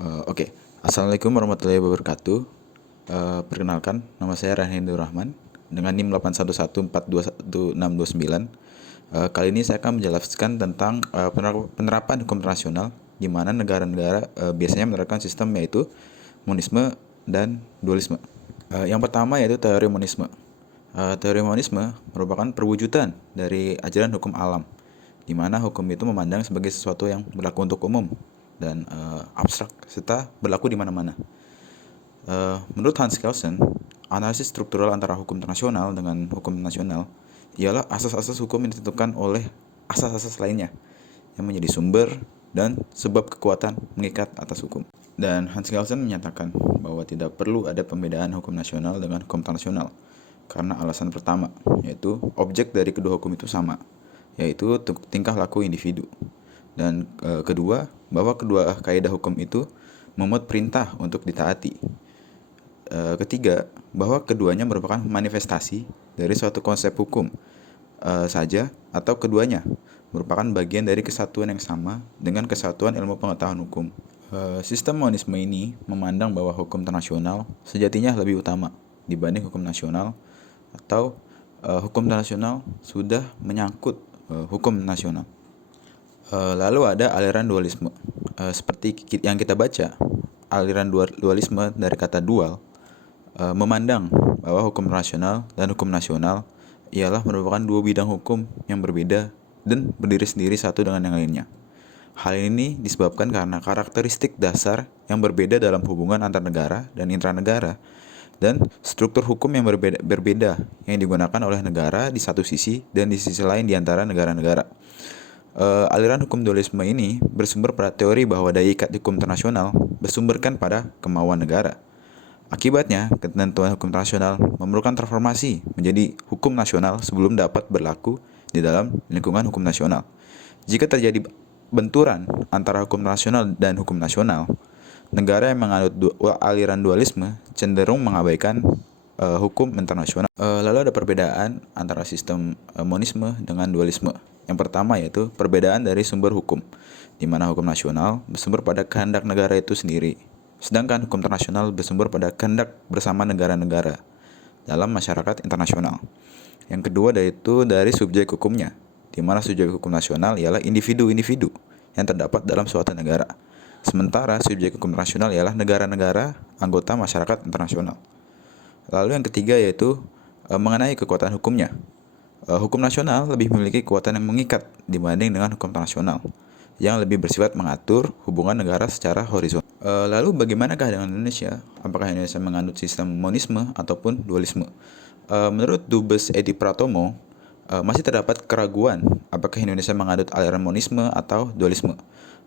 Oke. Assalamualaikum warahmatullahi wabarakatuh. Perkenalkan, nama saya Rahendur Rahman dengan NIM 811421629. Kali ini saya akan menjelaskan tentang penerapan hukum internasional di mana negara-negara biasanya menerapkan sistem yaitu monisme dan dualisme. Yang pertama yaitu teori monisme. Teori monisme merupakan perwujudan dari ajaran hukum alam, di mana hukum itu memandang sebagai sesuatu yang berlaku untuk umum dan abstrak serta berlaku di mana-mana. Menurut Hans Kelsen, analisis struktural antara hukum internasional dengan hukum nasional ialah asas-asas hukum yang ditentukan oleh asas-asas lainnya yang menjadi sumber dan sebab kekuatan mengikat atas hukum. Dan Hans Kelsen menyatakan bahwa tidak perlu ada pembedaan hukum nasional dengan hukum internasional karena alasan pertama, yaitu objek dari kedua hukum itu sama, yaitu tingkah laku individu. Dan kedua, bahwa kedua kaidah hukum itu memuat perintah untuk ditaati. Ketiga, bahwa keduanya merupakan manifestasi dari suatu konsep hukum saja atau keduanya merupakan bagian dari kesatuan yang sama dengan kesatuan ilmu pengetahuan hukum. Sistem monisme ini memandang bahwa hukum internasional sejatinya lebih utama dibanding hukum nasional atau hukum internasional sudah menyangkut hukum nasional. Lalu ada aliran dualisme. Seperti yang kita baca, aliran dualisme dari kata dual memandang bahwa hukum rasional dan hukum nasional ialah merupakan dua bidang hukum yang berbeda dan berdiri sendiri satu dengan yang lainnya. Hal ini disebabkan karena karakteristik dasar yang berbeda dalam hubungan antar negara dan intranegara dan struktur hukum yang berbeda yang digunakan oleh negara di satu sisi dan di sisi lain di antara negara-negara. Aliran hukum dualisme ini bersumber pada teori bahwa daya ikat hukum internasional bersumberkan pada kemauan negara. Akibatnya, ketentuan hukum internasional memerlukan transformasi menjadi hukum nasional sebelum dapat berlaku di dalam lingkungan hukum nasional. Jika terjadi benturan antara hukum nasional dan hukum nasional, negara yang menganut aliran dualisme cenderung mengabaikan hukum internasional. Lalu ada perbedaan antara sistem monisme dengan dualisme. Yang pertama yaitu perbedaan dari sumber hukum, di mana hukum nasional bersumber pada kehendak negara itu sendiri, sedangkan hukum internasional bersumber pada kehendak bersama negara-negara dalam masyarakat internasional. Yang kedua yaitu dari subjek hukumnya, di mana subjek hukum nasional ialah individu-individu yang terdapat dalam suatu negara, sementara subjek hukum internasional ialah negara-negara anggota masyarakat internasional. Lalu yang ketiga yaitu mengenai kekuatan hukumnya. Hukum nasional lebih memiliki kekuatan yang mengikat dibanding dengan hukum internasional yang lebih bersifat mengatur hubungan negara secara horizontal. Lalu bagaimanakah dengan Indonesia? Apakah Indonesia menganut sistem monisme ataupun dualisme? Menurut Dubes Edi Pratomo, masih terdapat keraguan apakah Indonesia menganut aliran monisme atau dualisme.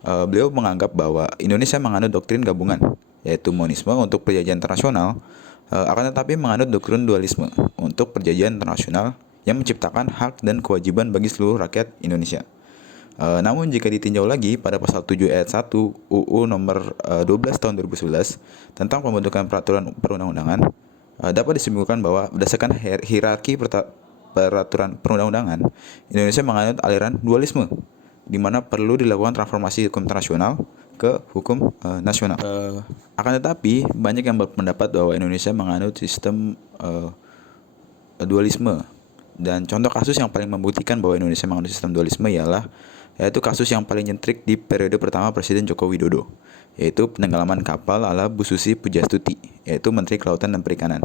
Beliau menganggap bahwa Indonesia menganut doktrin gabungan, yaitu monisme untuk perjanjian internasional, akan tetapi menganut doktrin dualisme untuk perjanjian internasional yang menciptakan hak dan kewajiban bagi seluruh rakyat Indonesia. Namun jika ditinjau lagi pada pasal 7 ayat 1 UU nomor 12 tahun 2011 tentang pembentukan peraturan perundang-undangan, dapat disimpulkan bahwa berdasarkan hierarki peraturan perundang-undangan, Indonesia menganut aliran dualisme, di mana perlu dilakukan transformasi hukum internasional ke hukum nasional. Akan tetapi, banyak yang berpendapat bahwa Indonesia menganut sistem dualisme. Dan contoh kasus yang paling membuktikan bahwa Indonesia menganut sistem dualisme yaitu kasus yang paling nyentrik di periode pertama Presiden Joko Widodo, yaitu penenggelaman kapal ala Bu Susi Pujastuti, yaitu Menteri Kelautan dan Perikanan,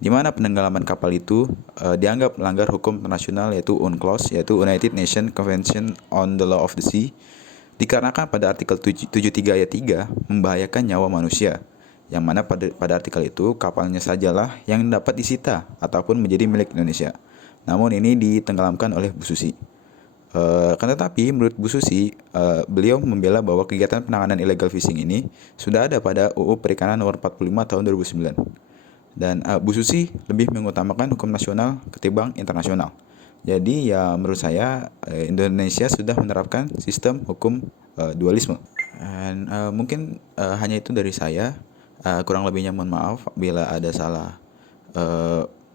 di mana penenggelaman kapal itu dianggap melanggar hukum internasional yaitu UNCLOS, yaitu United Nations Convention on the Law of the Sea, dikarenakan pada artikel 73 ayat 3 membahayakan nyawa manusia, yang mana pada artikel itu kapalnya sajalah yang dapat disita ataupun menjadi milik Indonesia. Namun ini ditenggelamkan oleh Bu Susi. Kan tetapi menurut Bu Susi, beliau membela bahwa kegiatan penanganan illegal fishing ini sudah ada pada UU Perikanan nomor 45 tahun 2009. Dan Bu Susi lebih mengutamakan hukum nasional ketimbang internasional. Jadi ya menurut saya Indonesia sudah menerapkan sistem hukum dualisme. Dan mungkin hanya itu dari saya. Kurang lebihnya mohon maaf bila ada salah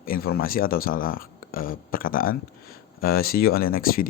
informasi atau salah perkataan. See you on the next video.